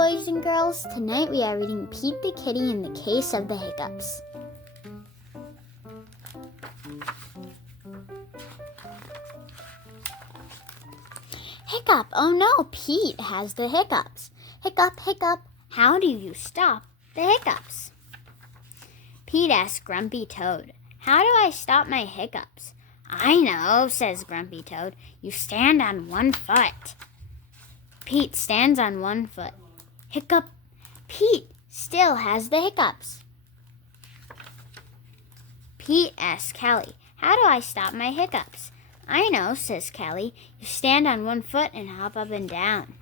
boys and girls. Tonight we are reading Pete the Kitty in the Case of the Hiccups. Hiccup! Oh no, Pete has the hiccups. Hiccup, hiccup, how do you stop the hiccups? Pete asked Grumpy Toad, how do I stop my hiccups? I know, says Grumpy Toad. You stand on one foot. Pete stands on one foot. Hiccup! Pete still has the hiccups. Pete asks Callie, how do I stop my hiccups? I know, says Callie. You stand on one foot and hop up and down.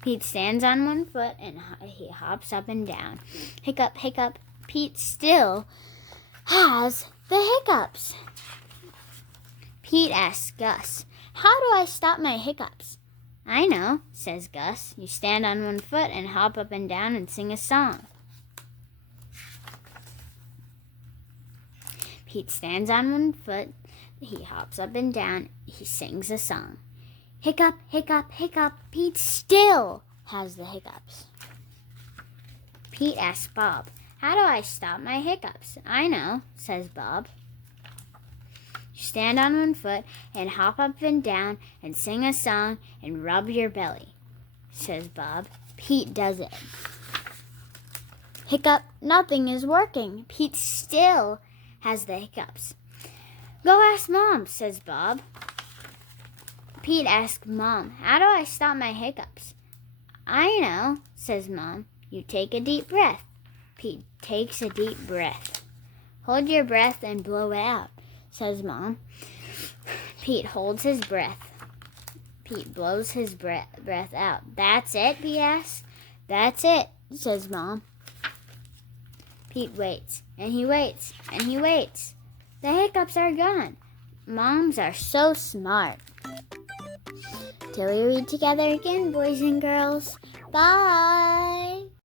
Pete stands on one foot and he hops up and down. Hiccup, hiccup, Pete still has the hiccups. Pete asks Gus, how do I stop my hiccups? I know, says Gus. You stand on one foot and hop up and down and sing a song. Pete stands on one foot, he hops up and down, he sings a song. Hiccup, hiccup, hiccup, Pete still has the hiccups. Pete asks Bob, how do I stop my hiccups? I know, says Bob. You stand on one foot and hop up and down and sing a song and rub your belly, says Bob. Pete does it. Hiccup, nothing is working. Pete still has the hiccups. Go ask Mom, says Bob. Pete asks Mom, how do I stop my hiccups? I know, says Mom. You take a deep breath. Pete takes a deep breath. Hold your breath and blow it out, says Mom. Pete holds his breath. Pete blows his breath out. That's it, Pete asks. That's it, says Mom. Pete waits, and he waits, and he waits. The hiccups are gone. Moms are so smart. Till we read together again, boys and girls. Bye!